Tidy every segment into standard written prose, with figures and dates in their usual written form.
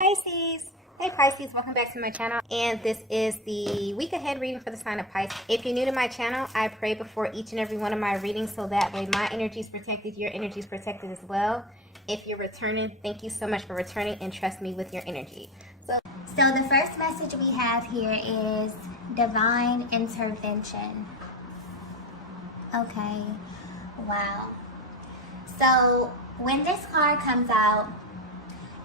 Pisces. Hey Pisces, welcome back to my channel, and this is the week ahead reading for the sign of Pisces. If you're new to my channel, I pray before each and every one of my readings so that way my energy is protected, your energy is protected as well. If you're returning, thank you so much for returning and trust me with your energy. So the first message we have here is divine intervention. Okay, wow. So when this card comes out,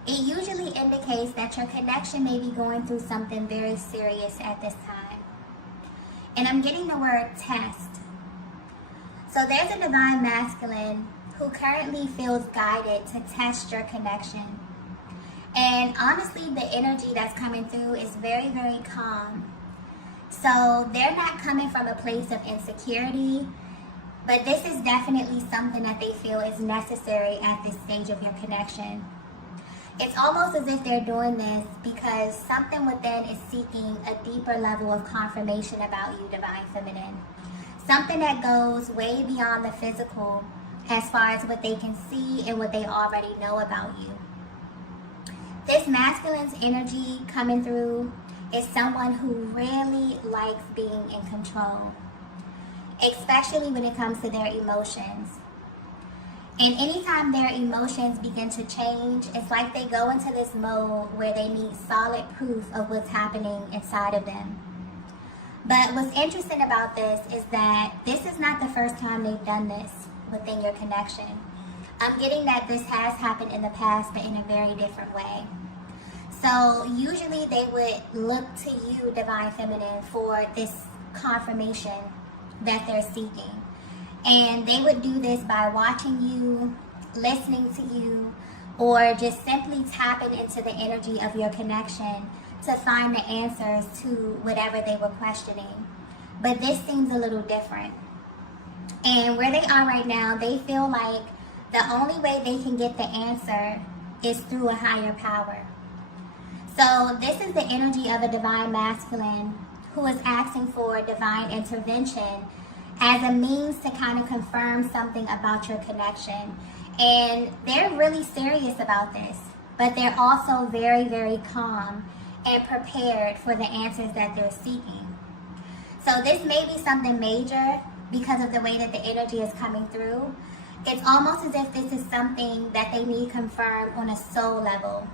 it usually indicates that your connection may be going through something very serious at this time. And I'm getting the word test. So there's a divine masculine who currently feels guided to test your connection. And honestly, the energy that's coming through is very, very calm. So they're not coming from a place of insecurity, but this is definitely something that they feel is necessary at this stage of your connection. It's almost as if they're doing this because something within is seeking a deeper level of confirmation about you, Divine Feminine. Something that goes way beyond the physical as far as what they can see and what they already know about you. This masculine's energy coming through is someone who really likes being in control, especially when it comes to their emotions. And anytime their emotions begin to change, it's like they go into this mode where they need solid proof of what's happening inside of them. But what's interesting about this is that this is not the first time they've done this within your connection. I'm getting that this has happened in the past, but in a very different way. So usually they would look to you, Divine Feminine, for this confirmation that they're seeking. And they would do this by watching you, listening to you, or just simply tapping into the energy of your connection to find the answers to whatever they were questioning. But this seems a little different. And where they are right now, they feel like the only way they can get the answer is through a higher power. So this is the energy of a divine masculine who is asking for divine intervention as a means to kind of confirm something about your connection. And they're really serious about this, but they're also very, very calm and prepared for the answers that they're seeking. So this may be something major because of the way that the energy is coming through. It's almost as if this is something that they need confirmed on a soul level.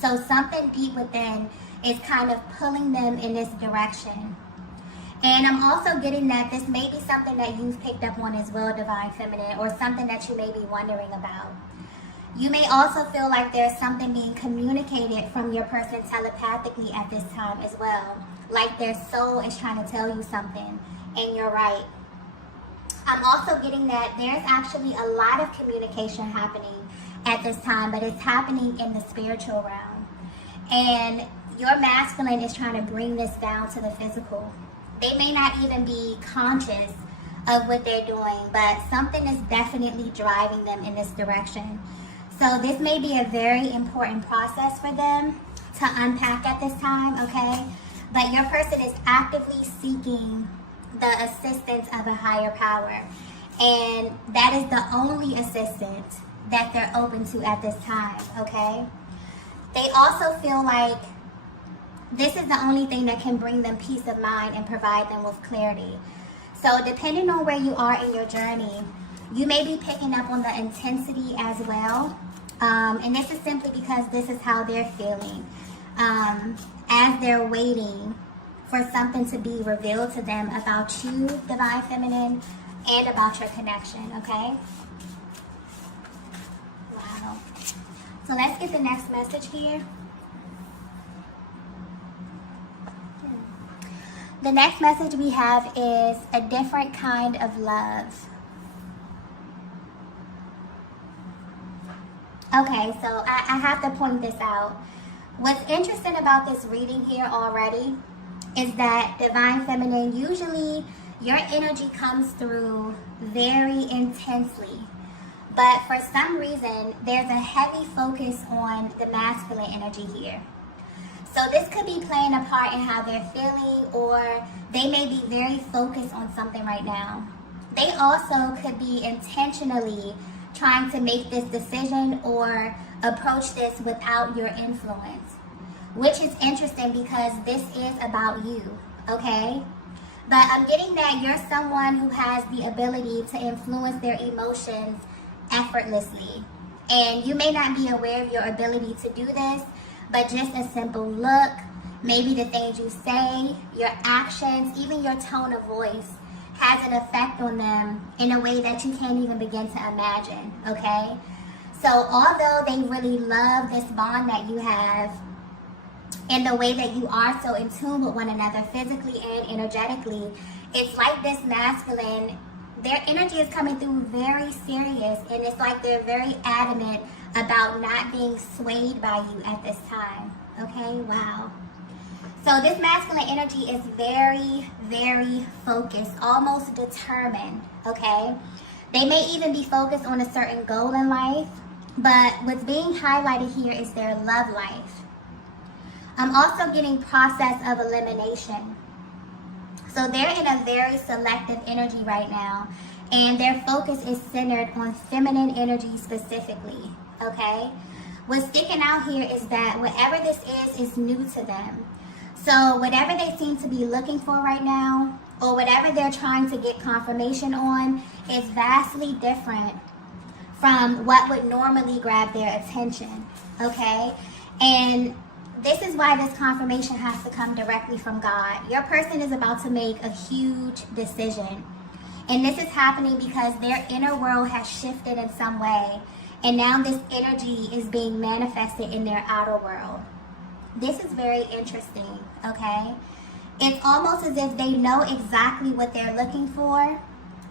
So something deep within is kind of pulling them in this direction. And I'm also getting that this may be something that you've picked up on as well, Divine Feminine, or something that you may be wondering about. You may also feel like there's something being communicated from your person telepathically at this time as well. Like their soul is trying to tell you something, and you're right. I'm also getting that there's actually a lot of communication happening at this time, but it's happening in the spiritual realm. And your masculine is trying to bring this down to the physical. They may not even be conscious of what they're doing, but something is definitely driving them in this direction. So this may be a very important process for them to unpack at this time, okay? But your person is actively seeking the assistance of a higher power. And that is the only assistance that they're open to at this time, okay? They also feel like this is the only thing that can bring them peace of mind and provide them with clarity. So depending on where you are in your journey, you may be picking up on the intensity as well. And this is simply because this is how they're feeling as they're waiting for something to be revealed to them about you, Divine Feminine, and about your connection, okay? Wow. So let's get the next message here. The next message we have is a different kind of love. Okay, so I have to point this out. What's interesting about this reading here already is that Divine Feminine, usually your energy comes through very intensely. But for some reason, there's a heavy focus on the masculine energy here. So this could be playing a part in how they're feeling, or they may be very focused on something right now. They also could be intentionally trying to make this decision or approach this without your influence. which is interesting because this is about you, okay? But I'm getting that you're someone who has the ability to influence their emotions effortlessly. And you may not be aware of your ability to do this, but just a simple look, maybe the things you say, your actions, even your tone of voice has an effect on them in a way that you can't even begin to imagine, okay? So although they really love this bond that you have and the way that you are so in tune with one another physically and energetically, it's like this masculine, their energy is coming through very serious, and it's like they're very adamant about not being swayed by you at this time, okay? Wow. So this masculine energy is very, very focused, almost determined, okay? They may even be focused on a certain goal in life, but what's being highlighted here is their love life. I'm also getting process of elimination. So they're in a very selective energy right now, and their focus is centered on feminine energy specifically, okay? What's sticking out here is that whatever this is new to them. So whatever they seem to be looking for right now, or whatever they're trying to get confirmation on, is vastly different from what would normally grab their attention, okay? And this is why this confirmation has to come directly from God. Your person is about to make a huge decision. And this is happening because their inner world has shifted in some way. And now this energy is being manifested in their outer world. This is very interesting, okay? It's almost as if they know exactly what they're looking for,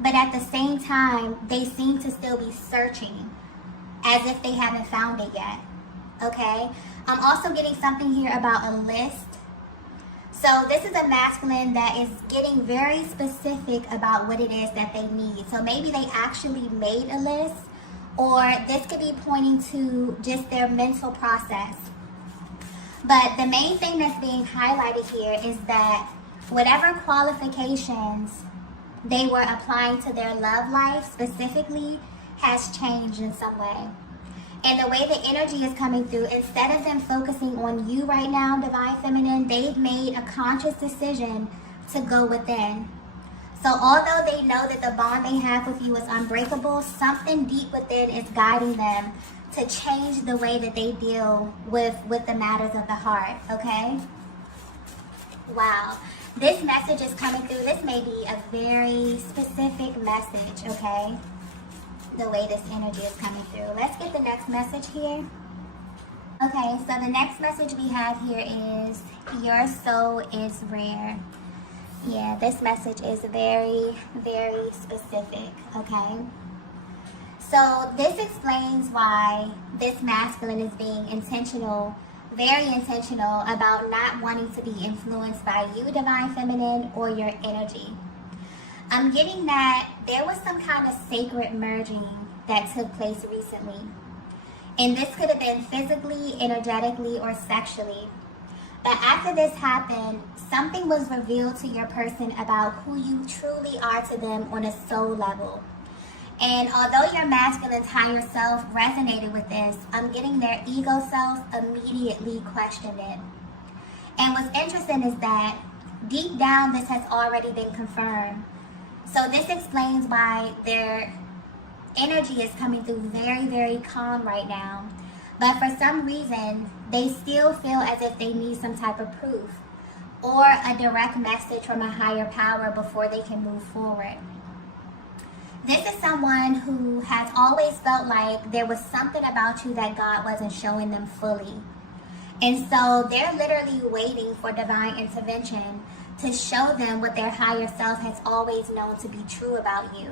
but at the same time, they seem to still be searching as if they haven't found it yet, okay? I'm also getting something here about a list. So this is a masculine that is getting very specific about what it is that they need. So maybe they actually made a list, or this could be pointing to just their mental process. But the main thing that's being highlighted here is that whatever qualifications they were applying to their love life specifically has changed in some way. And the way the energy is coming through, instead of them focusing on you right now, Divine Feminine, they've made a conscious decision to go within. So although they know that the bond they have with you is unbreakable, something deep within is guiding them to change the way that they deal with the matters of the heart, okay? Wow. This message is coming through. This may be a very specific message, okay? The way this energy is coming through. Let's get the next message here. Okay, so the next message we have here is, your soul is rare. Yeah, this message is very, very specific, okay? So this explains why this masculine is being intentional, very intentional about not wanting to be influenced by you, Divine Feminine, or your energy. I'm getting that there was some kind of sacred merging that took place recently. And this could have been physically, energetically, or sexually. But after this happened, something was revealed to your person about who you truly are to them on a soul level. And although your masculine's higher self resonated with this, I'm getting their ego self immediately questioned it. And what's interesting is that deep down this has already been confirmed. So this explains why their energy is coming through very, very calm right now. But for some reason, they still feel as if they need some type of proof or a direct message from a higher power before they can move forward. This is someone who has always felt like there was something about you that God wasn't showing them fully. And so they're literally waiting for divine intervention to show them what their higher self has always known to be true about you.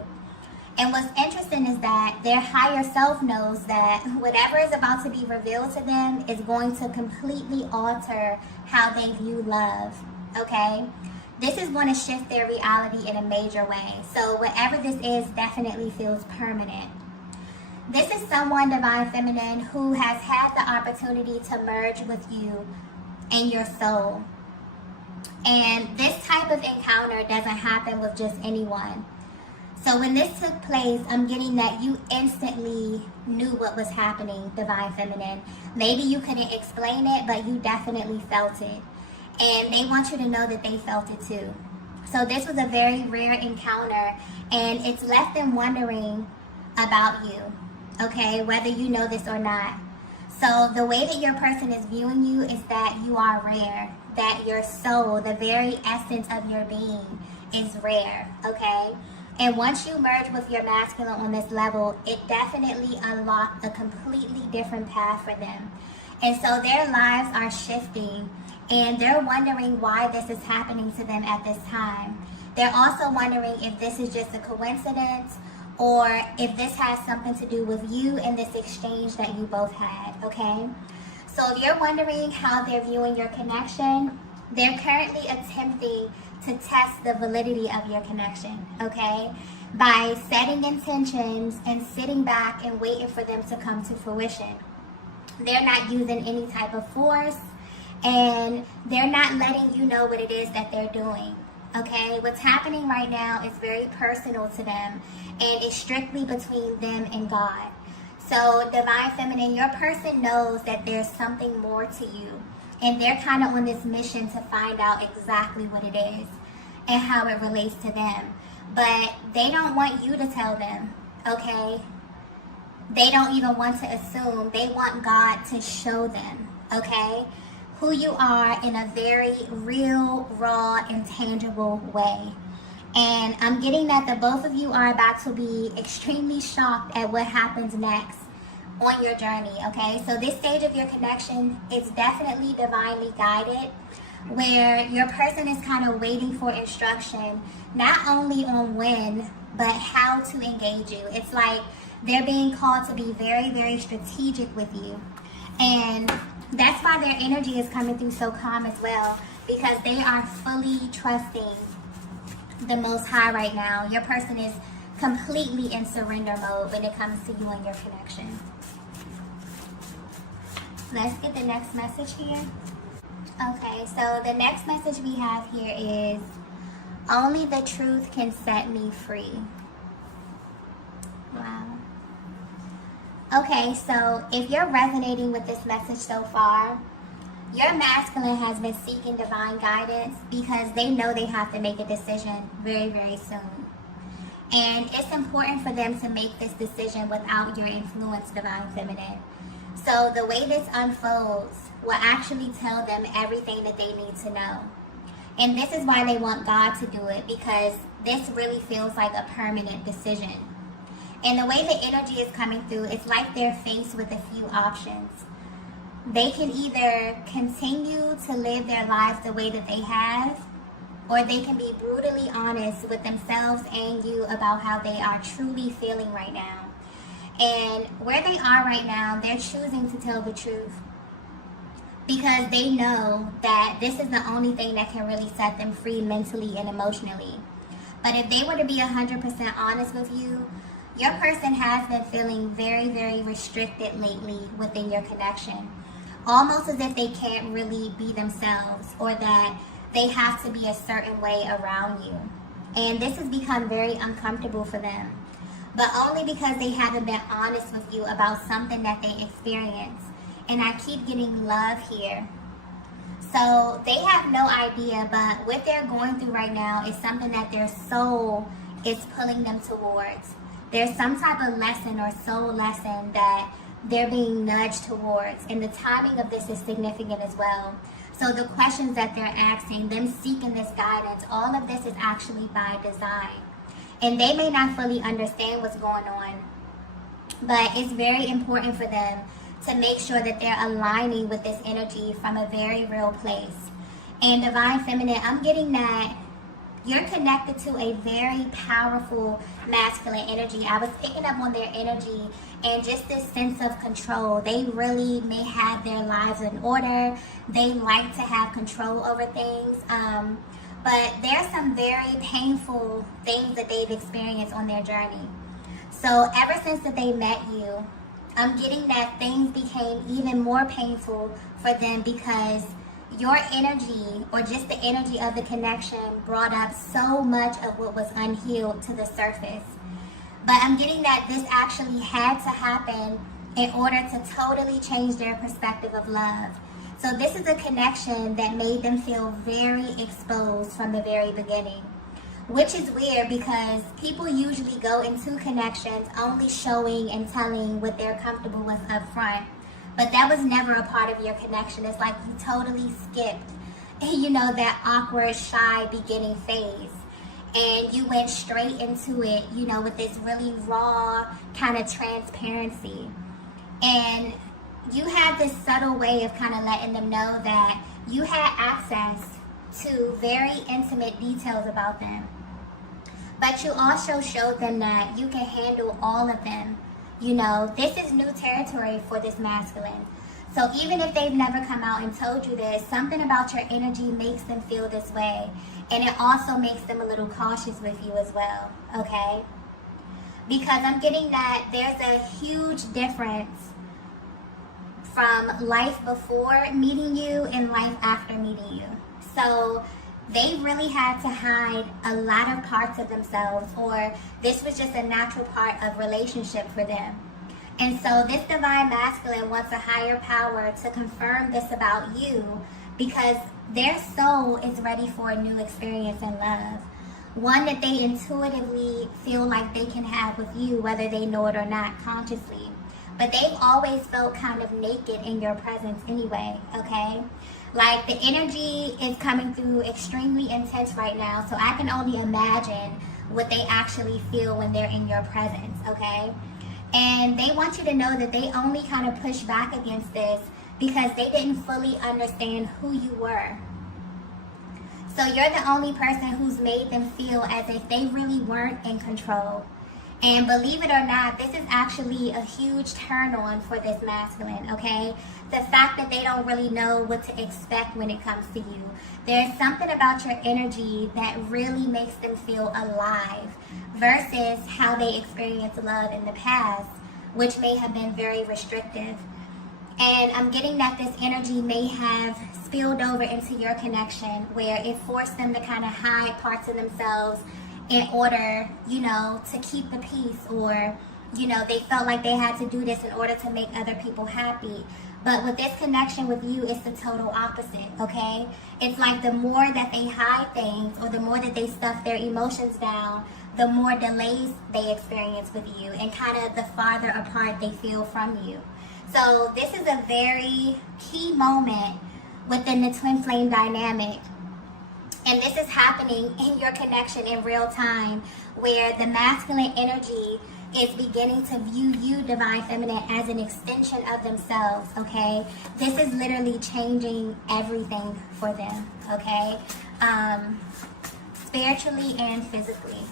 And what's interesting is that their higher self knows that whatever is about to be revealed to them is going to completely alter how they view love, okay? This is going to shift their reality in a major way. So whatever this is definitely feels permanent. This is someone, Divine Feminine, who has had the opportunity to merge with you and your soul. And this type of encounter doesn't happen with just anyone. So when this took place, I'm getting that you instantly knew what was happening, Divine Feminine. Maybe you couldn't explain it, but you definitely felt it. And they want you to know that they felt it too. So this was a very rare encounter, and it's left them wondering about you, okay, whether you know this or not. So the way that your person is viewing you is that you are rare, that your soul, the very essence of your being, is rare, okay? And once you merge with your masculine on this level, it definitely unlocked a completely different path for them. And so their lives are shifting, and they're wondering why this is happening to them at this time. They're also wondering if this is just a coincidence, or if this has something to do with you and this exchange that you both had, okay? So if you're wondering how they're viewing your connection, they're currently attempting to test the validity of your connection, okay? By setting intentions and sitting back and waiting for them to come to fruition. They're not using any type of force, and they're not letting you know what it is that they're doing, okay? What's happening right now is very personal to them, and it's strictly between them and God. So Divine Feminine, your person knows that there's something more to you, and they're kind of on this mission to find out exactly what it is and how it relates to them. But they don't want you to tell them, okay? They don't even want to assume. They want God to show them, okay, who you are in a very real, raw, and tangible way. And I'm getting that the both of you are about to be extremely shocked at what happens next on your journey, okay? So this stage of your connection is definitely divinely guided, where your person is kind of waiting for instruction, not only on when, but how to engage you. It's like they're being called to be very, very strategic with you. And that's why their energy is coming through so calm as well, because they are fully trusting the Most High right now. Your person is completely in surrender mode when it comes to you and your connection. Let's get the next message here. Okay, so the next message we have here is, only the truth can set me free. Wow. Okay, so if you're resonating with this message so far, your masculine has been seeking divine guidance because they know they have to make a decision very, very soon. And it's important for them to make this decision without your influence, Divine Feminine. So the way this unfolds will actually tell them everything that they need to know. And this is why they want God to do it, because this really feels like a permanent decision. And the way the energy is coming through, it's like they're faced with a few options. They can either continue to live their lives the way that they have, or they can be brutally honest with themselves and you about how they are truly feeling right now. And where they are right now, they're choosing to tell the truth, because they know that this is the only thing that can really set them free mentally and emotionally. But if they were to be 100% honest with you, your person has been feeling very, very restricted lately within your connection. Almost as if they can't really be themselves, or that they have to be a certain way around you. And this has become very uncomfortable for them, but only because they haven't been honest with you about something that they experienced. And I keep getting love here. So they have no idea, but what they're going through right now is something that their soul is pulling them towards. There's some type of lesson or soul lesson that they're being nudged towards. And the timing of this is significant as well. So the questions that they're asking, them seeking this guidance, all of this is actually by design. And they may not fully understand what's going on, but it's very important for them to make sure that they're aligning with this energy from a very real place. And Divine Feminine, I'm getting that you're connected to a very powerful masculine energy. I was picking up on their energy and just this sense of control. They really may have their lives in order. They like to have control over things. But there's some very painful things that they've experienced on their journey. So ever since that they met you, I'm getting that things became even more painful for them, because your energy, or just the energy of the connection, brought up so much of what was unhealed to the surface. But I'm getting that this actually had to happen in order to totally change their perspective of love. So this is a connection that made them feel very exposed from the very beginning, which is weird because people usually go into connections only showing and telling what they're comfortable with up front. But that was never a part of your connection. It's like you totally skipped, that awkward, shy beginning phase. And you went straight into it, with this really raw kind of transparency. And you had this subtle way of kind of letting them know that you had access to very intimate details about them. But you also showed them that you can handle all of them. This is new territory for this masculine. So even if they've never come out and told you this, something about your energy makes them feel this way. And it also makes them a little cautious with you as well, okay? Because I'm getting that there's a huge difference from life before meeting you and life after meeting you. So they really had to hide a lot of parts of themselves, or this was just a natural part of relationship for them. And so this divine masculine wants a higher power to confirm this about you because their soul is ready for a new experience in love. One that they intuitively feel like they can have with you, whether they know it or not consciously. But they've always felt kind of naked in your presence anyway, okay? Like the energy is coming through extremely intense right now, so I can only imagine what they actually feel when they're in your presence, okay? And they want you to know that they only kind of push back against this because they didn't fully understand who you were. So you're the only person who's made them feel as if they really weren't in control. And believe it or not, this is actually a huge turn on for this masculine, okay? The fact that they don't really know what to expect when it comes to you. There's something about your energy that really makes them feel alive versus how they experienced love in the past, which may have been very restrictive. And I'm getting that this energy may have spilled over into your connection where it forced them to kind of hide parts of themselves in order, to keep the peace, or, they felt like they had to do this in order to make other people happy. But with this connection with you, it's the total opposite, okay? It's like the more that they hide things, or the more that they stuff their emotions down, the more delays they experience with you, and kind of the farther apart they feel from you. So this is a very key moment within the twin flame dynamic. And this is happening in your connection in real time, where the masculine energy is beginning to view you, divine feminine, as an extension of themselves, okay? This is literally changing everything for them, okay? Spiritually and physically.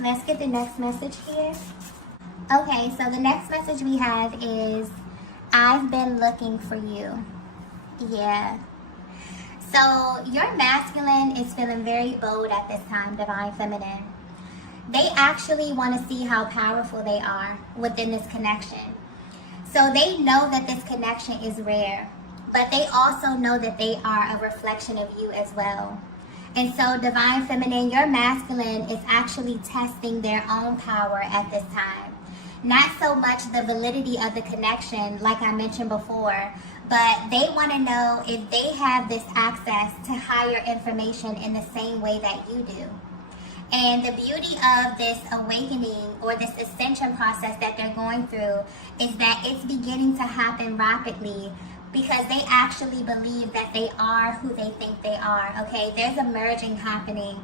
Let's get the next message here. Okay, so the next message we have is, I've been looking for you. Yeah. So your masculine is feeling very bold at this time, divine feminine. They actually want to see how powerful they are within this connection. So they know that this connection is rare, but they also know that they are a reflection of you as well. And so divine feminine, your masculine is actually testing their own power at this time. Not so much the validity of the connection, like I mentioned before, but they want to know if they have this access to higher information in the same way that you do. And the beauty of this awakening or this ascension process that they're going through is that it's beginning to happen rapidly because they actually believe that they are who they think they are, okay? There's a merging happening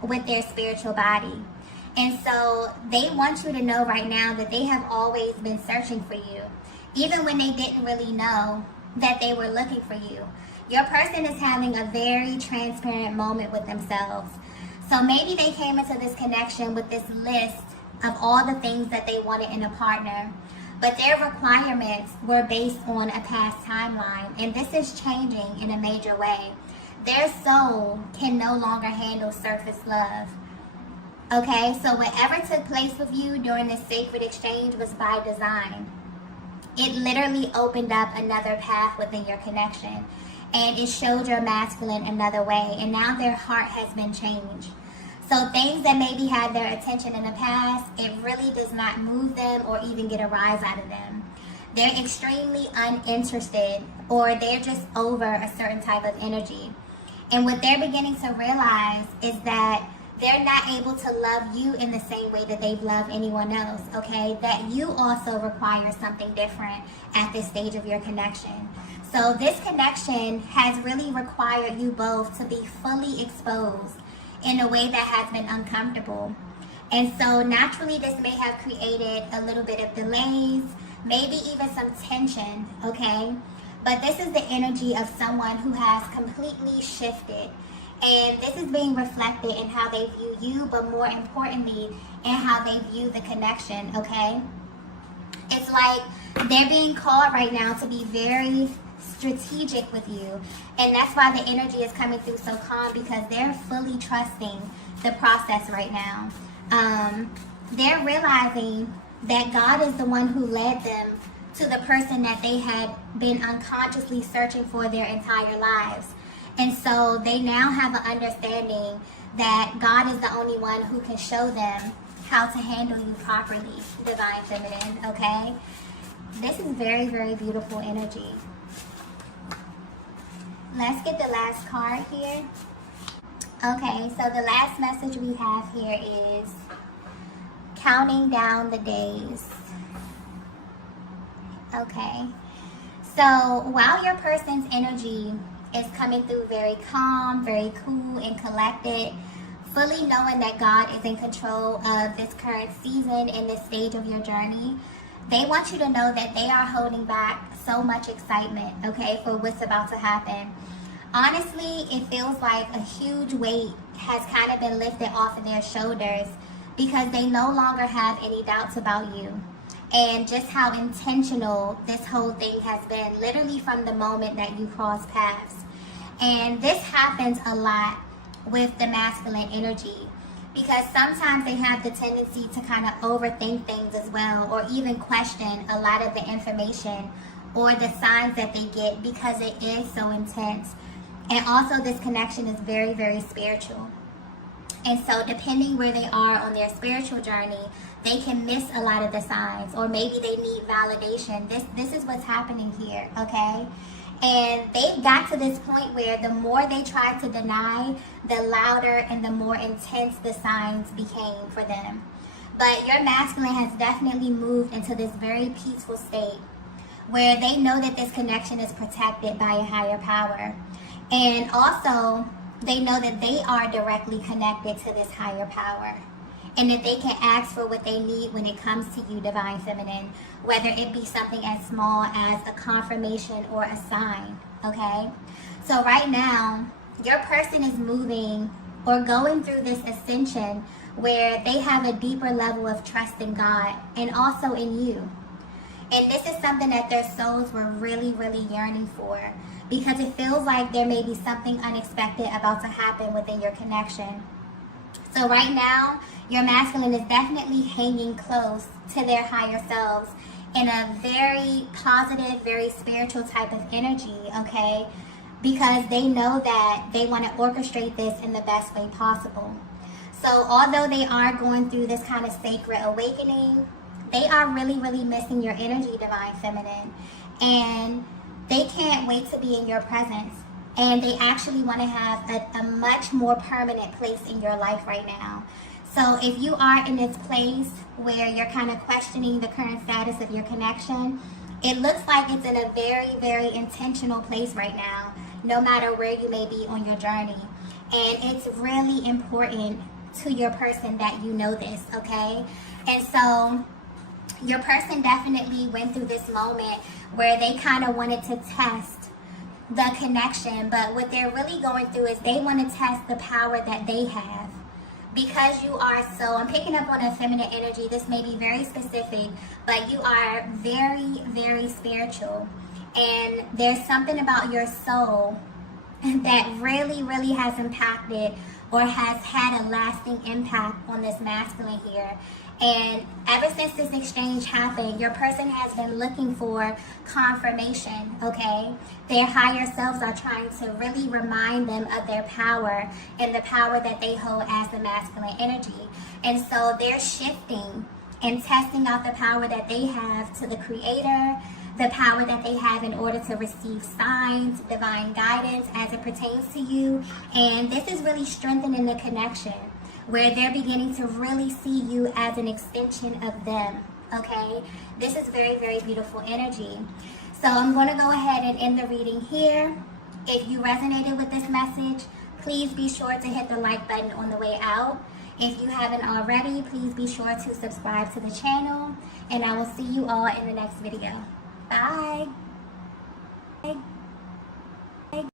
with their spiritual body. And so they want you to know right now that they have always been searching for you, even when they didn't really know that they were looking for you. Your person is having a very transparent moment with themselves. So maybe they came into this connection with this list of all the things that they wanted in a partner, but their requirements were based on a past timeline, and this is changing in a major way. Their soul can no longer handle surface love. Okay, so whatever took place with you during this sacred exchange was by design. it literally opened up another path within your connection. And it showed your masculine another way. And now their heart has been changed. So things that maybe had their attention in the past, it really does not move them or even get a rise out of them. They're extremely uninterested, or they're just over a certain type of energy. And what they're beginning to realize is that they're not able to love you in the same way that they've loved anyone else, okay? That you also require something different at this stage of your connection. So this connection has really required you both to be fully exposed in a way that has been uncomfortable. And so naturally this may have created a little bit of delays, maybe even some tension, okay? But this is the energy of someone who has completely shifted. And this is being reflected in how they view you, but more importantly, in how they view the connection, okay? It's like they're being called right now to be very strategic with you. And that's why the energy is coming through so calm, because they're fully trusting the process right now. They're realizing that God is the one who led them to the person that they had been unconsciously searching for their entire lives. And so they now have an understanding that God is the only one who can show them how to handle you properly, Divine Feminine, okay? This is very, very beautiful energy. Let's get the last card here. Okay, so the last message we have here is counting down the days. Okay, so while your person's energy is coming through very calm, very cool and collected, fully knowing that God is in control of this current season and this stage of your journey, they want you to know that they are holding back so much excitement, okay, for what's about to happen. Honestly, it feels like a huge weight has kind of been lifted off of their shoulders, because they no longer have any doubts about you and just how intentional this whole thing has been, literally from the moment that you cross paths. And this happens a lot with the masculine energy, because sometimes they have the tendency to kind of overthink things as well, or even question a lot of the information or the signs that they get, because it is so intense. And also this connection is very, very spiritual. And so depending where they are on their spiritual journey, they can miss a lot of the signs, or maybe they need validation. This is what's happening here, okay? And they've got to this point where the more they tried to deny, the louder and the more intense the signs became for them. But your masculine has definitely moved into this very peaceful state where they know that this connection is protected by a higher power. And also, they know that they are directly connected to this higher power, and that they can ask for what they need when it comes to you, Divine Feminine, whether it be something as small as a confirmation or a sign, okay? So right now, your person is moving or going through this ascension where they have a deeper level of trust in God and also in you. And this is something that their souls were really, really yearning for, because it feels like there may be something unexpected about to happen within your connection. So right now, your masculine is definitely hanging close to their higher selves in a very positive, very spiritual type of energy, okay? Because they know that they want to orchestrate this in the best way possible. So although they are going through this kind of sacred awakening, they are really, really missing your energy, Divine Feminine. And they can't wait to be in your presence. And they actually want to have a much more permanent place in your life right now. So if you are in this place where you're kind of questioning the current status of your connection, it looks like it's in a very, very intentional place right now, no matter where you may be on your journey. And it's really important to your person that you know this, okay? And so your person definitely went through this moment where they kind of wanted to test the connection, but what they're really going through is they want to test the power that they have. Because you are so, I'm picking up on a feminine energy, this may be very specific, but you are very, very spiritual. And there's something about your soul that really, really has impacted or has had a lasting impact on this masculine here. And ever since this exchange happened, your person has been looking for confirmation, okay? Their higher selves are trying to really remind them of their power and the power that they hold as the masculine energy. And so they're shifting and testing out the power that they have to the Creator, the power that they have in order to receive signs, divine guidance as it pertains to you. And this is really strengthening the connection, where they're beginning to really see you as an extension of them, okay? This is very, very beautiful energy. So I'm going to go ahead and end the reading here. If you resonated with this message, please be sure to hit the like button on the way out. If you haven't already, please be sure to subscribe to the channel, and I will see you all in the next video. Bye. Bye.